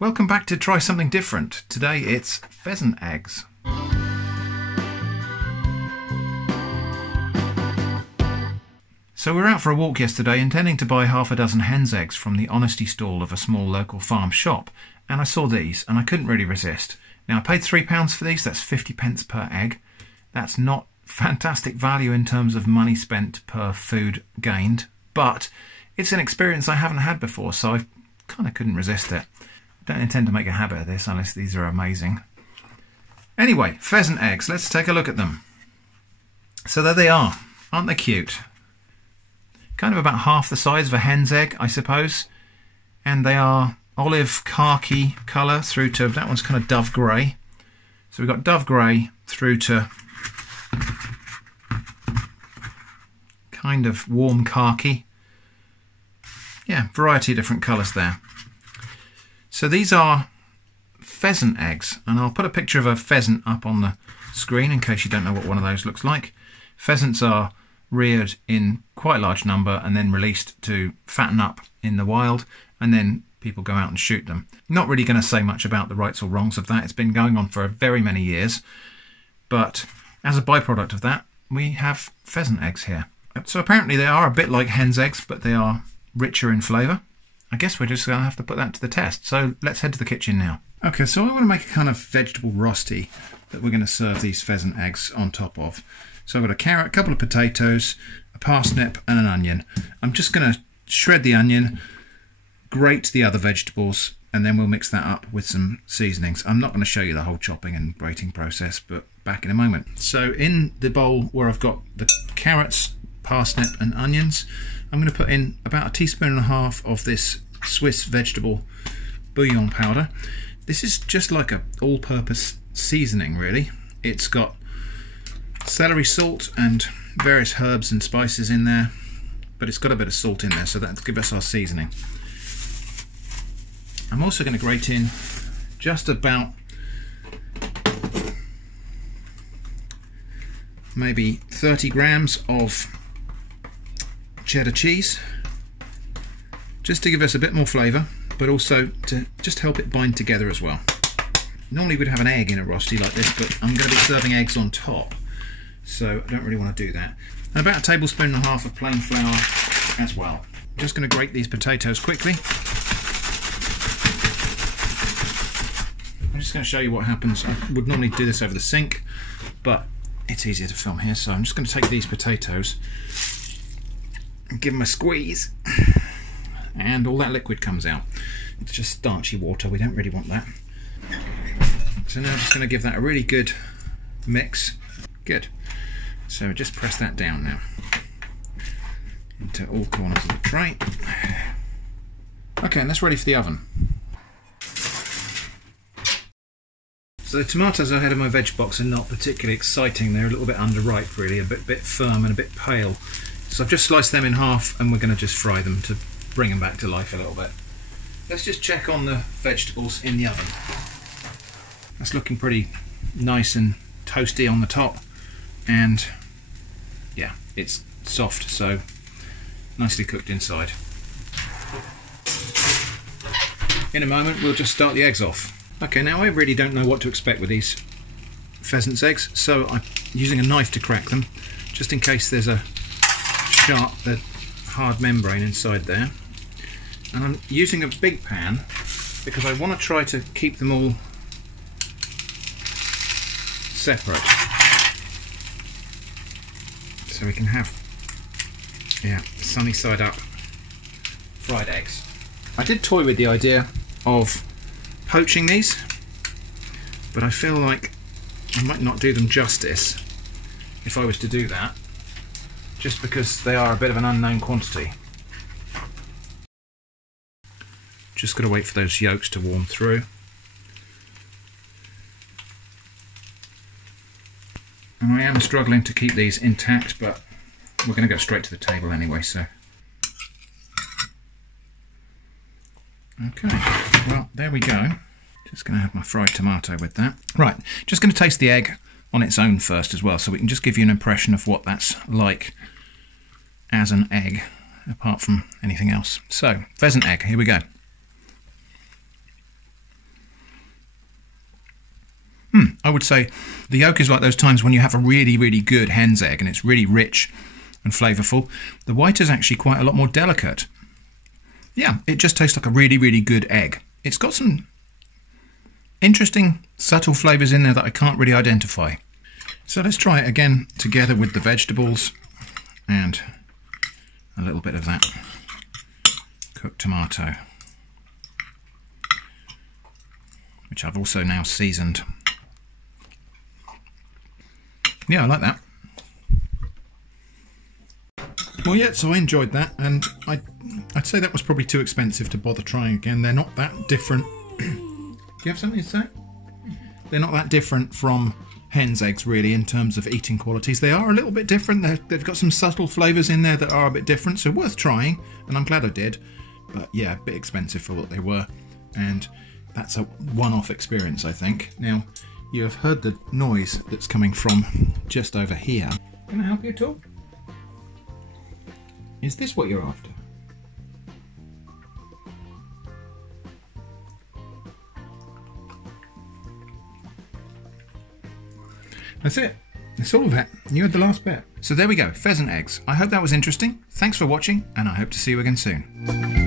Welcome back to Try Something Different. Today it's pheasant eggs. So we were out for a walk yesterday intending to buy half a dozen hen's eggs from the honesty stall of a small local farm shop, and I saw these and I couldn't really resist. Now I paid £3 for these, that's 50p per egg. That's not fantastic value in terms of money spent per food gained, but it's an experience I haven't had before, so I kind of couldn't resist it. I don't intend to make a habit of this unless these are amazing. Anyway, pheasant eggs, let's take a look at them. So there they are, aren't they cute? Kind of about half the size of a hen's egg, I suppose. And they are olive khaki colour through to, that one's kind of dove grey. So we've got dove grey through to kind of warm khaki. Yeah, variety of different colours there. So these are pheasant eggs, and I'll put a picture of a pheasant up on the screen in case you don't know what one of those looks like. Pheasants are reared in quite a large number and then released to fatten up in the wild, and then people go out and shoot them. Not really going to say much about the rights or wrongs of that. It's been going on for very many years, but as a byproduct of that, we have pheasant eggs here. So apparently they are a bit like hen's eggs, but they are richer in flavour. I guess we're just going to have to put that to the test. So let's head to the kitchen now. Okay, so I want to make a kind of vegetable rosti that we're going to serve these pheasant eggs on top of. So I've got a carrot, a couple of potatoes, a parsnip and an onion. I'm just going to shred the onion, grate the other vegetables, and then we'll mix that up with some seasonings. I'm not going to show you the whole chopping and grating process, but back in a moment. So in the bowl where I've got the carrots, parsnip and onions, I'm going to put in about 1.5 teaspoons of this Swiss vegetable bouillon powder. This is just like a all-purpose seasoning really. It's got celery salt and various herbs and spices in there, but it's got a bit of salt in there, so that'll give us our seasoning. I'm also going to grate in just about maybe 30 grams of cheddar cheese, just to give us a bit more flavour, but also to just help it bind together as well. Normally we'd have an egg in a rosti like this, but I'm going to be serving eggs on top, so I don't really want to do that. And about 1.5 tablespoons of plain flour as well. I'm just going to grate these potatoes quickly. I'm just going to show you what happens. I would normally do this over the sink, but it's easier to film here, so I'm just going to take these potatoes and give them a squeeze, and all that liquid comes out. It's just starchy water, we don't really want that. So now I'm just going to give that a really good mix. Good. So just press that down now into all corners of the tray. Okay, and that's ready for the oven. So the tomatoes I had in my veg box are not particularly exciting. They're a little bit underripe really, a bit firm and a bit pale. So I've just sliced them in half and we're going to just fry them to bring them back to life a little bit. Let's just check on the vegetables in the oven. That's looking pretty nice and toasty on the top, and yeah, it's soft, so nicely cooked inside. In a moment we'll just start the eggs off. Okay, now I really don't know what to expect with these pheasant's eggs, so I'm using a knife to crack them, just in case there's a sharp, hard membrane inside there. And I'm using a big pan because I want to try to keep them all separate, so we can have, yeah, sunny side up fried eggs. I did toy with the idea of poaching these, but I feel like I might not do them justice if I was to do that, just because they are a bit of an unknown quantity. Just got to wait for those yolks to warm through. And I am struggling to keep these intact, but we're going to go straight to the table anyway, so. Okay, well, there we go. Just going to have my fried tomato with that. Right, just going to taste the egg on its own first as well, so we can just give you an impression of what that's like as an egg, apart from anything else. So, pheasant egg, here we go. I would say the yolk is like those times when you have a really, really good hen's egg and it's really rich and flavourful. The white is actually quite a lot more delicate. Yeah, it just tastes like a really, really good egg. It's got some interesting, subtle flavours in there that I can't really identify. So let's try it again together with the vegetables and a little bit of that cooked tomato, which I've also now seasoned. Yeah, I like that. Well, yeah, so I enjoyed that, and I'd say that was probably too expensive to bother trying again. They're not that different. Do you have something to say? They're not that different from hen's eggs, really, in terms of eating qualities. They are a little bit different. They've got some subtle flavours in there that are a bit different, so worth trying, and I'm glad I did. But yeah, a bit expensive for what they were, and that's a one-off experience, I think. Now, you have heard the noise that's coming from just over here. Can I help you at all? Is this what you're after? That's it. That's all of that. You had the last bit. So there we go, pheasant eggs. I hope that was interesting. Thanks for watching, and I hope to see you again soon.